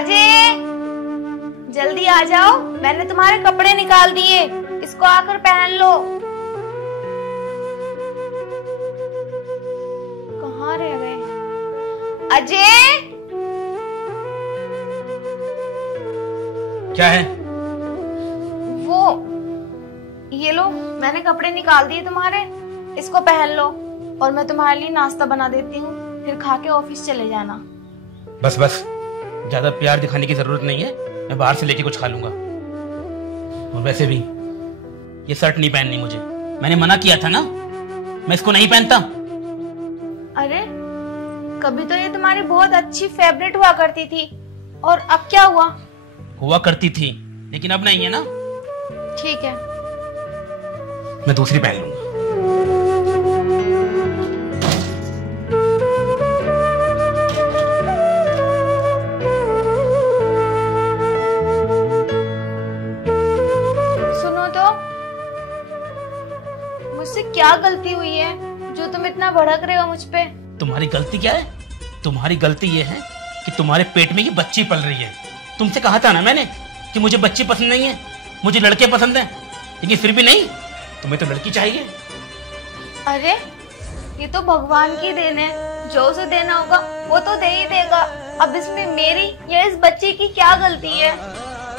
अजय, जल्दी आ जाओ, मैंने तुम्हारे कपड़े निकाल दिए, इसको आकर पहन लो। कहाँ रह गए अजय? क्या है? वो ये लो, मैंने कपड़े निकाल दिए तुम्हारे, इसको पहन लो और मैं तुम्हारे लिए नाश्ता बना देती हूँ, फिर खा के ऑफिस चले जाना। बस बस, ज्यादा प्यार दिखाने की जरूरत नहीं है, मैं बाहर से लेके कुछ खा लूंगा। और वैसे भी ये शर्ट नहीं पहननी मुझे, मैंने मना किया था ना, मैं इसको नहीं पहनता। अरे कभी तो ये तुम्हारी बहुत अच्छी फेवरेट हुआ करती थी, और अब क्या हुआ? हुआ करती थी, लेकिन अब नहीं है ना। ठीक है, मैं दूसरी पहन लूंगा। सुनो तो, मुझसे क्या गलती हुई है जो तुम इतना भड़क रहे हो मुझ पे? तुम्हारी गलती क्या है? तुम्हारी गलती ये है कि तुम्हारे पेट में ये बच्ची पल रही है। तुमसे कहा था ना मैंने कि मुझे बच्ची पसंद नहीं है, मुझे लड़के पसंद हैं, लेकिन फिर भी नहीं, तुम्हें तो लड़की चाहिए। अरे ये तो भगवान की देन है, जो उसे देना होगा वो तो दे ही देगा। अब इसमें मेरी या इस बच्चे की क्या गलती है?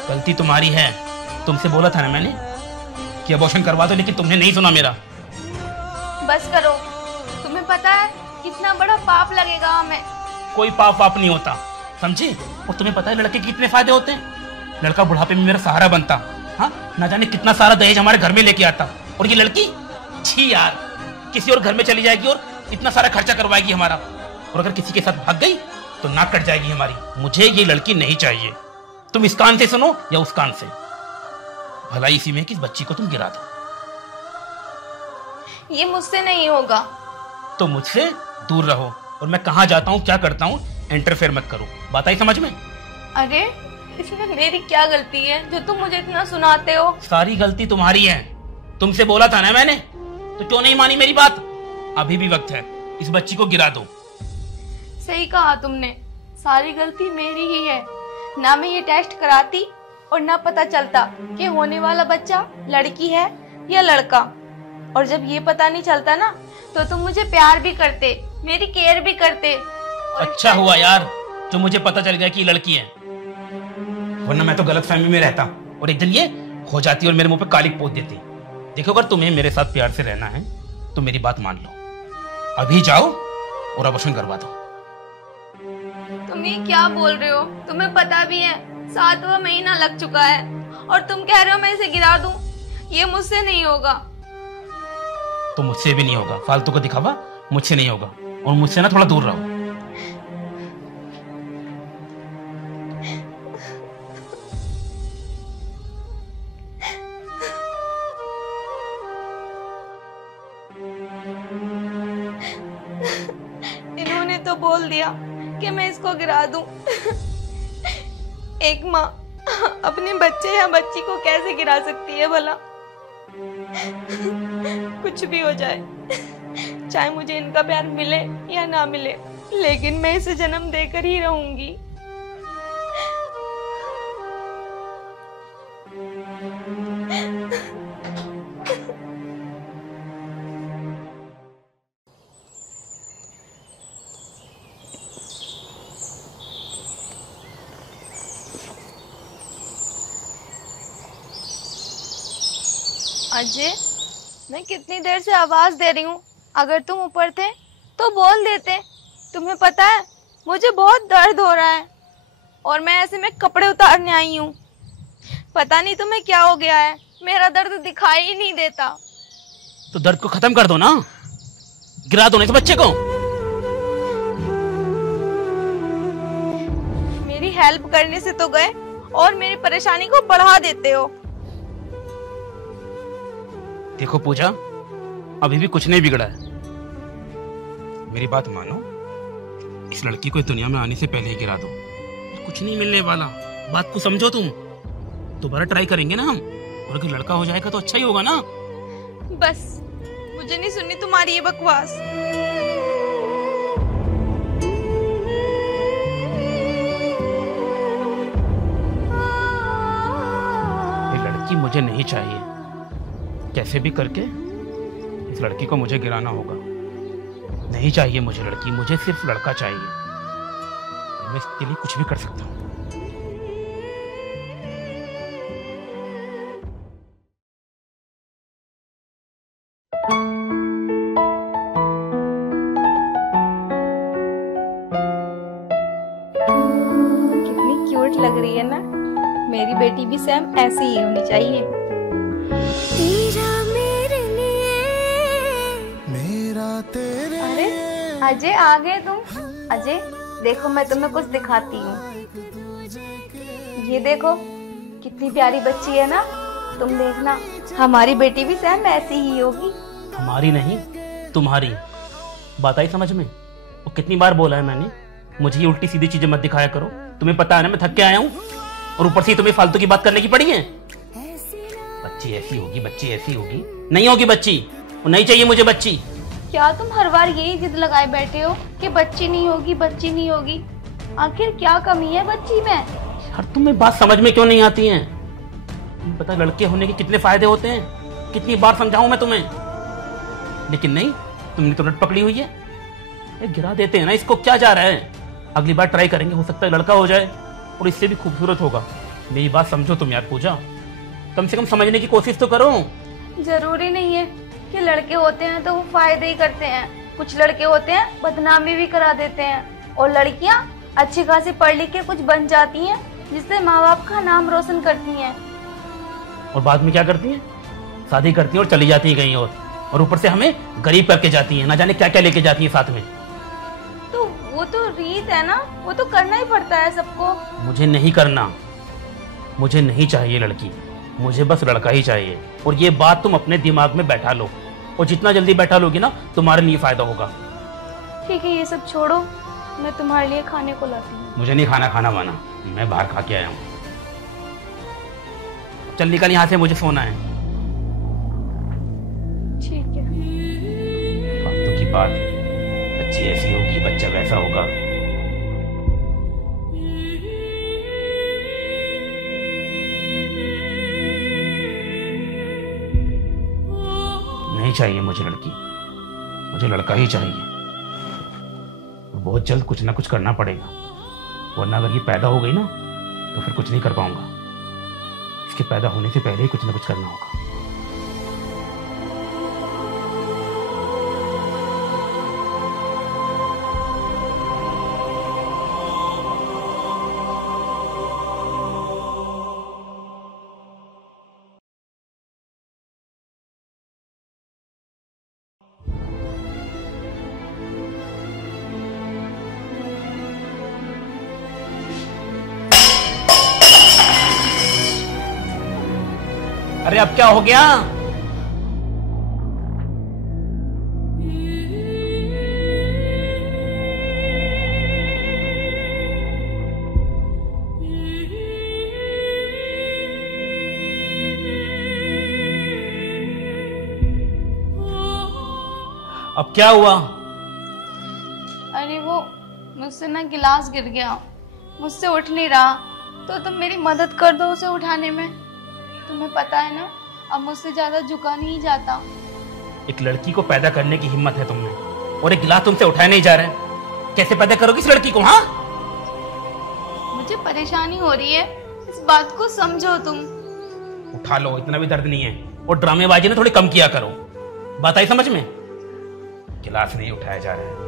गलती तुम्हारी है। तुमसे बोला था ना मैंने कि अबॉर्शन करवा दो, लेकिन तुमने नहीं सुना मेरा। बस करो, तुम्हें पता है कितना बड़ा पाप लगेगा हमें। कोई पाप वाप नहीं होता, समझी? और तुम्हें पता है लड़के के कितने फायदे होते हैं? लड़का बुढ़ापे में मेरा सहारा बनता, हाँ, ना जाने कितना सारा दहेज हमारे घर में लेके आता। और ये लड़की, छी यार, किसी और घर में चली जाएगी और इतना सारा खर्चा करवाएगी हमारा, और अगर किसी के साथ भाग गई तो नाक कट जाएगी हमारी। मुझे ये लड़की नहीं चाहिए। तुम इस कान से सुनो या उस कान से, भलाई इसी में कि इस बच्ची को तुम गिरा दो। ये मुझसे नहीं होगा। तो मुझसे दूर रहो, और मैं कहाँ जाता हूँ क्या करता हूँ इंटरफेयर मत करो। बात आई समझ में? अरे इसमें मेरी क्या गलती है जो तुम मुझे इतना सुनाते हो? सारी गलती तुम्हारी है। तुमसे बोला था ना मैंने, तो क्यों नहीं मानी मेरी बात? अभी भी वक्त है, इस बच्ची को गिरा दो। सही कहा तुमने, सारी गलती मेरी ही है। ना मैं ये टेस्ट कराती और ना पता चलता कि होने वाला बच्चा लड़की है या लड़का। और जब ये पता नहीं चलता ना, तो तुम मुझे प्यार भी करते, मेरी केयर भी करते। अच्छा हुआ यार जो मुझे पता चल गया कि ये लड़की है, वरना मैं तो गलतफहमी में रहता और एक दिन ये हो जाती और मेरे मुंह पे कालिक पोत देती। देखो, अगर तुम्हें मेरे साथ प्यार से रहना है तो मेरी बात मान लो, अभी जाओ और अबॉर्शन करवा दो। तुम ये क्या बोल रहे हो? तुम्हें पता भी है 7वां महीना लग चुका है, और तुम कह रहे हो मैं इसे गिरा दूं? ये मुझसे नहीं होगा। तो मुझसे भी नहीं होगा, फालतू का दिखावा मुझसे नहीं होगा, और मुझसे ना थोड़ा दूर रहो। इन्होंने तो बोल दिया कि मैं इसको गिरा दूं। एक माँ अपने बच्चे या बच्ची को कैसे गिरा सकती है भला? कुछ भी हो जाए, चाहे मुझे इनका प्यार मिले या ना मिले, लेकिन मैं इसे जन्म देकर ही रहूंगी। अजय, मैं कितनी देर से आवाज दे रही हूँ, अगर तुम ऊपर थे तो बोल देते। तुम्हें पता है मुझे बहुत दर्द हो रहा है, और मैं ऐसे में कपड़े उतारने आई हूँ। पता नहीं तुम्हें क्या हो गया है, मेरा दर्द दिखाई ही नहीं देता। तो दर्द को खत्म कर दो ना, गिरा दो ना इस बच्चे को। मेरी हेल्प करने से तो गए और मेरी परेशानी को बढ़ा देते हो। देखो पूजा, अभी भी कुछ नहीं बिगड़ा है, मेरी बात मानो। इस लड़की को इस दुनिया में आने से पहले ही गिरा दो, कुछ नहीं मिलने वाला। बात को समझो, तुम दोबारा ट्राई करेंगे ना हम, और अगर लड़का हो जाएगा तो अच्छा ही होगा ना। बस मुझे नहीं सुननी तुम्हारी ये बकवास। मुझे नहीं चाहिए। कैसे भी करके इस लड़की को मुझे गिराना होगा। नहीं चाहिए मुझे लड़की, मुझे सिर्फ लड़का चाहिए। मैं इसके लिए कुछ भी कर सकता हूँ। कितनी क्यूट लग रही है ना। मेरी बेटी भी सेम ऐसी ही होनी चाहिए। तेरा मेरे लिए, मेरा तेरे। अरे अजय, आ गए तुम। अजय देखो, मैं तुम्हें कुछ दिखाती हूँ। ये देखो कितनी प्यारी बच्ची है ना। तुम देखना, हमारी बेटी भी सेम ऐसी ही होगी। हमारी नहीं, तुम्हारी। बात आई समझ में? वो कितनी बार बोला है मैंने, मुझे ये उल्टी सीधी चीजें मत दिखाया करो। तुम्हें पता है ना मैं थक के आया हूँ, और ऊपर से तुम्हें फालतू की बात करने की पड़ी है। बच्ची ऐसी होगी, बच्ची ऐसी होगी। नहीं होगी बच्ची, वो नहीं चाहिए मुझे बच्ची। क्या तुम हर बार यही जिद लगाए बैठे हो कि बच्ची नहीं होगी, बच्ची नहीं होगी? आखिर क्या कमी है बच्ची में? यार तुम्हें बात समझ में क्यों नहीं आती है? तुम्हें पता लड़के होने के कितने फायदे होते हैं? कितनी बार समझाऊं मैं तुम्हें, लेकिन नहीं, तुमने तो रट पकड़ी हुई है। गिरा देते हैं ना इसको, क्या जा रहा है? अगली बार ट्राई करेंगे, हो सकता है लड़का हो जाए और इससे भी खूबसूरत होगा। मेरी बात समझो तुम यार पूजा, कम से कम समझने की कोशिश तो करो। जरूरी नहीं है कि लड़के होते हैं तो वो फायदे ही करते हैं। कुछ लड़के होते हैं बदनामी भी करा देते हैं, और लड़कियां अच्छी खासी पढ़ लिख के कुछ बन जाती हैं, जिससे माँ बाप का नाम रोशन करती हैं। और बाद में क्या करती हैं? शादी करती हैं और चली जाती हैं कहीं और ऊपर से हमें गरीब करके जाती हैं। ना जाने क्या क्या लेके जाती हैं साथ में। तो वो तो रीत है ना, वो तो करना ही पड़ता है सबको। मुझे नहीं करना, मुझे नहीं चाहिए लड़की, मुझे बस लड़का ही चाहिए। और ये बात तुम अपने दिमाग में बैठा लो, और जितना जल्दी बैठा लोगी ना तुम्हारे लिए फायदा होगा। ठीक है, ये सब छोड़ो, मैं तुम्हारे लिए खाने को लाती हूँ। मुझे नहीं खाना वाना, मैं बाहर खा के आया हूँ। चल निकल यहाँ से, मुझे सोना है। ठीक है। फालतू की बात, बच्ची ऐसी होगी, बच्चा वैसा होगा। नहीं चाहिए मुझे लड़की, मुझे लड़का ही चाहिए। और बहुत जल्द कुछ ना कुछ करना पड़ेगा, वरना अगर ये पैदा हो गई ना तो फिर कुछ नहीं कर पाऊंगा। इसके पैदा होने से पहले ही कुछ ना कुछ करना होगा। अरे अब क्या हो गया? अब क्या हुआ? अरे वो मुझसे ना गिलास गिर गया, मुझसे उठ नहीं रहा, तो तुम मेरी मदद कर दो उसे उठाने में। तुम्हें पता है ना, अब मुझसे ज्यादा झुका नहीं जाता। एक लड़की को पैदा करने की हिम्मत है तुमने, और एक गिलास तुमसे उठाया नहीं जा रहा है। कैसे पैदा करोगी इस लड़की को? हाँ, मुझे परेशानी हो रही है, इस बात को समझो तुम। उठा लो, इतना भी दर्द नहीं है। और ड्रामेबाजी ना थोड़ी कम किया करो। बात आई समझ में? गिलास नहीं उठाया जा रहा है।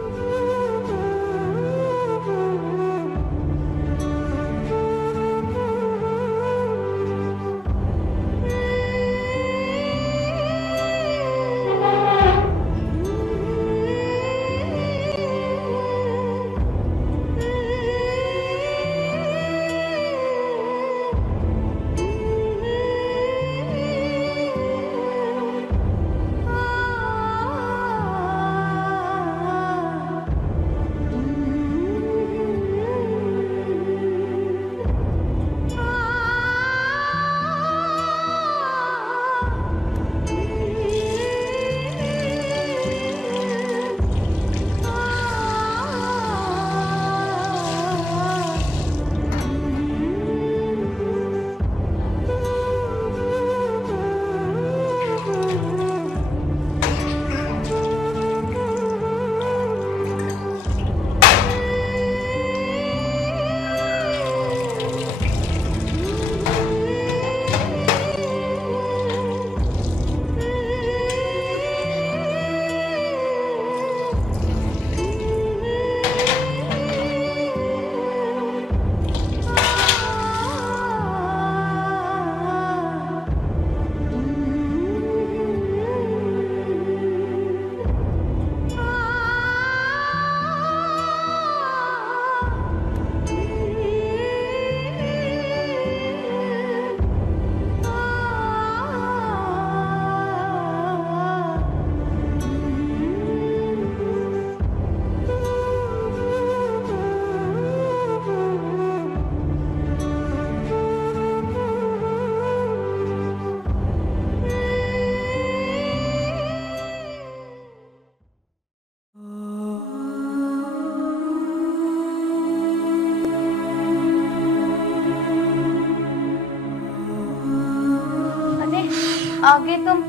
आगे तुम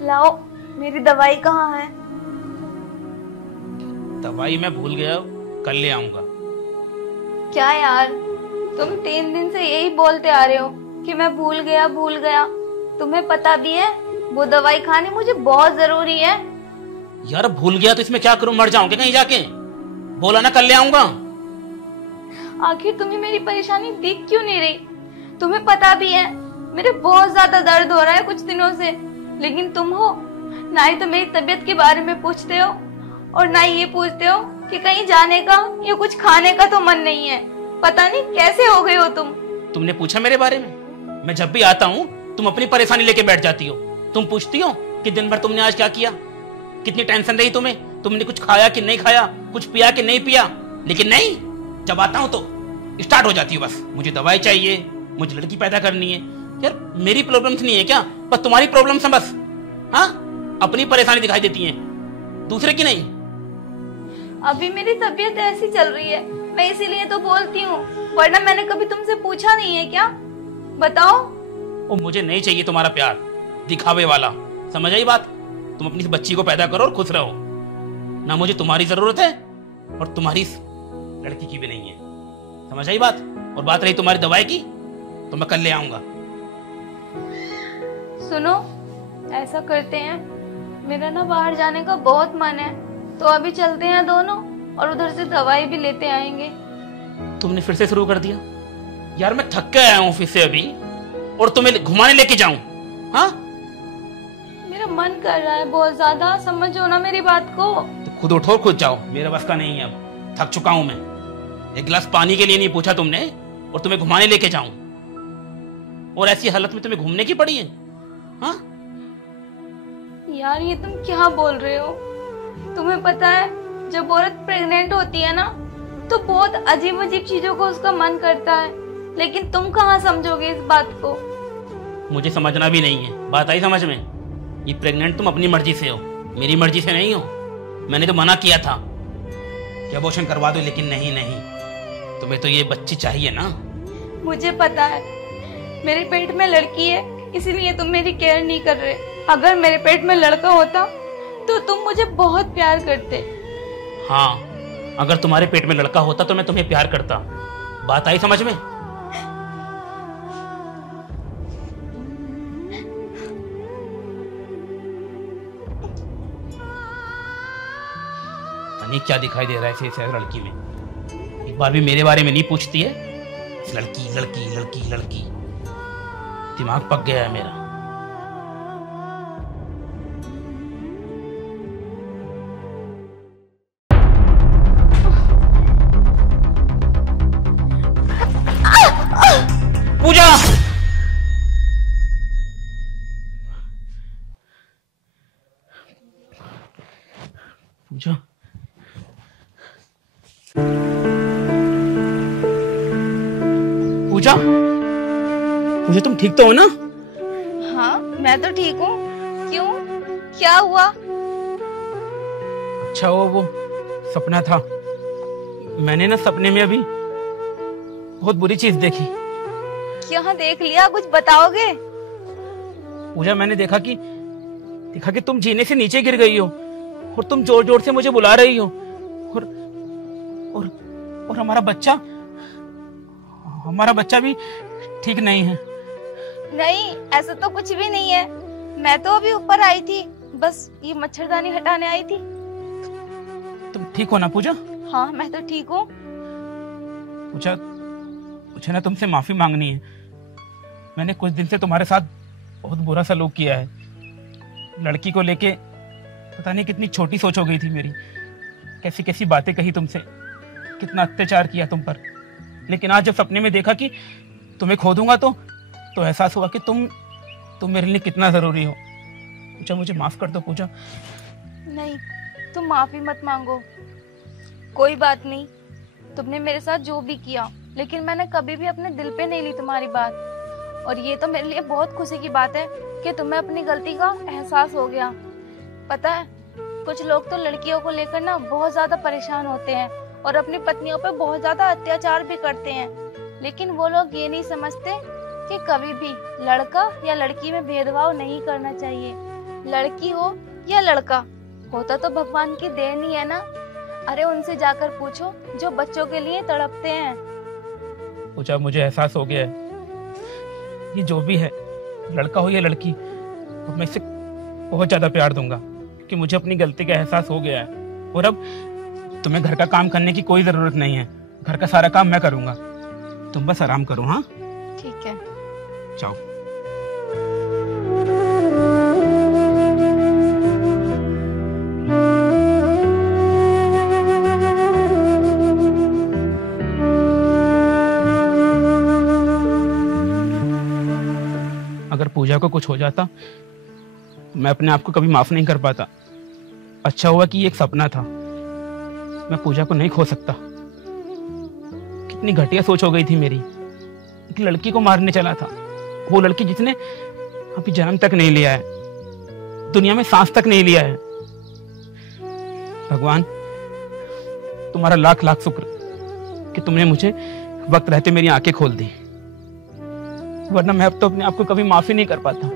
लाओ, मेरी दवाई कहाँ है? दवाई मैं भूल गया, कल ले आऊंगा। क्या यार, तुम 3 दिन से यही बोलते आ रहे हो कि मैं भूल गया भूल गया। तुम्हें पता भी है वो दवाई खानी मुझे बहुत जरूरी है। यार भूल गया तो इसमें क्या करूं, मर जाऊंगे कहीं जाके? बोला ना कल ले आऊंगा। आखिर तुम्हें मेरी परेशानी दिख क्यों नहीं रही? तुम्हें पता भी है मेरे बहुत ज्यादा दर्द हो रहा है कुछ दिनों से, लेकिन तुम हो ना ही तो मेरी तबीयत के बारे में पूछते हो और ना ही ये पूछते हो कि कहीं जाने का या कुछ खाने का तो मन नहीं है। पता नहीं कैसे हो गए हो तुम। तुमने पूछा मेरे बारे में? मैं जब भी आता हूँ तुम अपनी परेशानी लेके बैठ जाती हो। तुम पूछती हो कि दिन भर तुमने आज क्या किया, कितनी टेंशन रही तुम्हें, तुमने कुछ खाया कि नहीं खाया, कुछ पिया कि नहीं पिया। लेकिन नहीं, जब आता हूँ तो स्टार्ट हो जाती हो बस मुझे दवाई चाहिए, मुझे लड़की पैदा करनी है। यार मेरी प्रॉब्लम्स नहीं है क्या, बस तुम्हारी प्रॉब्लम्स हैं बस। हाँ, अपनी परेशानी दिखाई देती है, दूसरे की नहीं। अभी मेरी तबीयत ऐसी चल रही है, मैं इसीलिए तो बोलती हूँ, वरना मैंने कभी तुमसे पूछा नहीं है क्या? बताओ। ओ, मुझे नहीं चाहिए तुम्हारा प्यार दिखावे वाला, समझ आई बात? तुम अपनी बच्ची को पैदा करो और खुश रहो। ना मुझे तुम्हारी जरूरत है और तुम्हारी इस लड़की की भी नहीं है, समझ आई बात? और बात रही तुम्हारी दवाई की, तो मैं कल ले आऊंगा। सुनो, ऐसा करते हैं, मेरा ना बाहर जाने का बहुत मन है, तो अभी चलते हैं दोनों और उधर से दवाई भी लेते आएंगे। तुमने फिर से शुरू कर दिया। यार मैं थक के आया हूँ ऑफिस से अभी, और तुम्हें घुमाने लेके जाऊं? हाँ, मेरा मन कर रहा है बहुत ज्यादा, समझो ना मेरी बात को। तो खुद उठो खुद जाओ, मेरे बस का नहीं है, अब थक चुका हूं मैं। एक गिलास पानी के लिए नहीं पूछा तुमने, और तुम्हें घुमाने लेके जाऊं, और ऐसी हालत में तुम्हें घूमने की पड़ी है? हाँ यार ये तुम क्या बोल रहे हो? तुम्हें पता है जब औरत प्रेग्नेंट होती है ना, तो बहुत अजीब अजीब चीजों को उसका मन करता है, लेकिन तुम कहाँ समझोगे इस बात को? मुझे समझना भी नहीं है, बात आई समझ में? ये प्रेग्नेंट तुम अपनी मर्जी से हो, मेरी मर्जी से नहीं हो। मैंने तो मना किया था कि अबॉर्शन करवा दो, लेकिन नहीं नहीं, तुम्हें तो ये बच्ची चाहिए ना। मुझे पता है मेरे पेट में लड़की है, इसीलिए तुम मेरी केयर नहीं कर रहे। अगर मेरे पेट में लड़का होता तो तुम मुझे बहुत प्यार करते। हाँ, अगर तुम्हारे पेट में लड़का होता तो मैं तुम्हें प्यार करता। बात आई समझ में? नहीं क्या दिखाई दे रहा है इस लड़की में? एक बार भी मेरे बारे में नहीं पूछती है। लड़की लड़की लड़की लड़की, दिमाग पक गया है मेरा। पूजा, पूजा, पूजा, मुझे तुम ठीक तो हो ना? हाँ मैं तो ठीक हूँ। क्यों, क्या हुआ? अच्छा वो सपना था। मैंने ना सपने में अभी बहुत बुरी चीज देखी। क्या देख लिया, कुछ बताओगे? पूजा, मैंने देखा कि तुम जीने से नीचे गिर गई हो, और तुम जोर जोर से मुझे बुला रही हो, और हमारा बच्चा भी ठीक नहीं है। नहीं, ऐसा तो कुछ भी नहीं है। मैं तो अभी ऊपर आई थी, बस ये मच्छरदानी हटाने आई थी। तुम ठीक हो ना पूजा? हाँ मैं तो ठीक हूँ। पूजा, मुझे ना तुमसे माफी मांगनी है। मैंने कुछ दिन से तुम्हारे साथ बहुत बुरा सलूक किया है। लड़की को लेके पता नहीं कितनी छोटी सोच हो गई थी मेरी, कैसी कैसी बातें कही तुमसे, कितना अत्याचार किया तुम पर। लेकिन आज जब सपने में देखा कि तुम्हें खो दूंगा तो एहसास हुआ कि तुम मेरे लिए कितना जरूरी हो। पूजा, मुझे माफ कर दो पूजा। नहीं, तुम माफी मत मांगो, कोई बात नहीं। तुमने मेरे साथ जो भी किया, लेकिन मैंने कभी भी अपने दिल पे नहीं ली तुम्हारी बात। और ये तो मेरे लिए बहुत खुशी की बात है कि तुम्हें अपनी गलती का एहसास हो गया। पता है, कुछ लोग तो लड़कियों को लेकर ना बहुत ज्यादा परेशान होते हैं और अपनी पत्नियों पर बहुत ज्यादा अत्याचार भी करते हैं, लेकिन वो लोग ये नहीं समझते कि कभी भी लड़का या लड़की में भेदभाव नहीं करना चाहिए। लड़की हो या लड़का, होता तो भगवान की देन ही है ना। अरे उनसे जाकर पूछो जो बच्चों के लिए तड़पते हैं। पूछा, मुझे एहसास हो गया है ये जो भी है, लड़का हो या लड़की, तो मैं इसे बहुत ज्यादा प्यार दूंगा, क्योंकि मुझे अपनी गलती का एहसास हो गया है। और अब तुम्हें घर का काम करने की कोई जरूरत नहीं है, घर का सारा काम मैं करूंगा, तुम बस आराम करो। हाँ ठीक है, जाओ। अगर पूजा को कुछ हो जाता, मैं अपने आप को कभी माफ नहीं कर पाता। अच्छा हुआ कि ये एक सपना था, मैं पूजा को नहीं खो सकता। कितनी घटिया सोच हो गई थी मेरी। एक लड़की को मारने चला था, वो लड़की जिसने अभी जन्म तक नहीं लिया है, दुनिया में सांस तक नहीं लिया है। भगवान, तुम्हारा लाख लाख शुक्र कि तुमने मुझे वक्त रहते मेरी आंखें खोल दी, वरना मैं अब तो अपने आप को कभी माफ ही नहीं कर पाता।